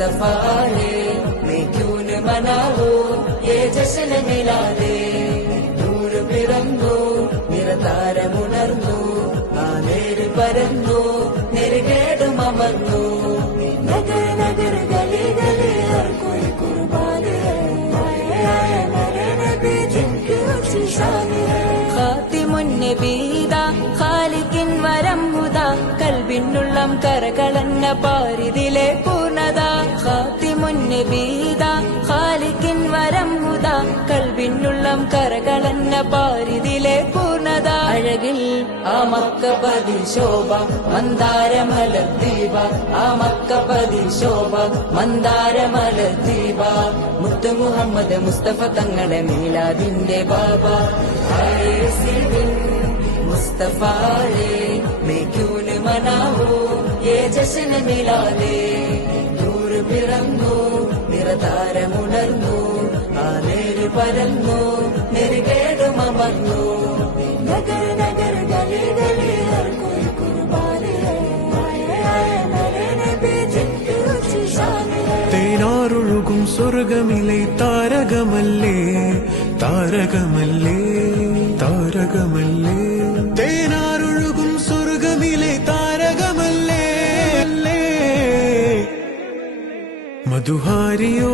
मुस्तफा है मैं क्यों न मनाऊं ये जश्न मिलादे നൂർ പിറന്നു നിറതാരമുണർന്നു ആ നേര് പരന്നു നെരുകേടും അമർന്നു നഗർ നഗർ ഗലി ഗലി ഹർ കോയി കുർബാൻ ഹൈ ആയ മേരെ നബി ജിൻകി ഊंची शान है ഖാതിമുൻ നബീദ ഖാലിഖിൻ വരം ഹുദാ കൽബിനുള്ളം കരകളന്ന പാരിതിലെ പൂർണ്ണത ഖാതിമുൻ നബീദ ഖാലിഖിൻ വരം ഹുദാ കൽബിനുള്ളം കരകളന്ന പാരിതിലെ പൂർണ്ണത അഴകിൽ ആ മക്കപതി ശോഭ മന്ദാരമലർദീപ ആ മക്കപതി ശോഭ മന്ദാരമലർദീപ മുത്ത് മുഹമ്മദ് മുസ്തഫ തങ്ങളുടെ മീലാദിന്റെ ബാബ मुस्तफा है मैं क्यों न मनाऊं ये जश्न मिलादे നൂർ പിറന്നു നിറതാരമുണർന്നു ആ നേര് പരന്നു നെരുകേടും അമർന്നു നഗർ നഗർ ഗലി ഗലി ഹർ കോയി കുർബാൻ ഹൈ ആയ മേരെ നബി ജിൻകി ഊंची शान है തേനാറൊഴുകും സ്വർഗമിലെ താരകമല്ലേ താരകമല്ലേ താരകമല്ലേ തേനാറൊഴുകും സ്വർഗമിലെ താരകമല്ലേ മധുഹാരിയോ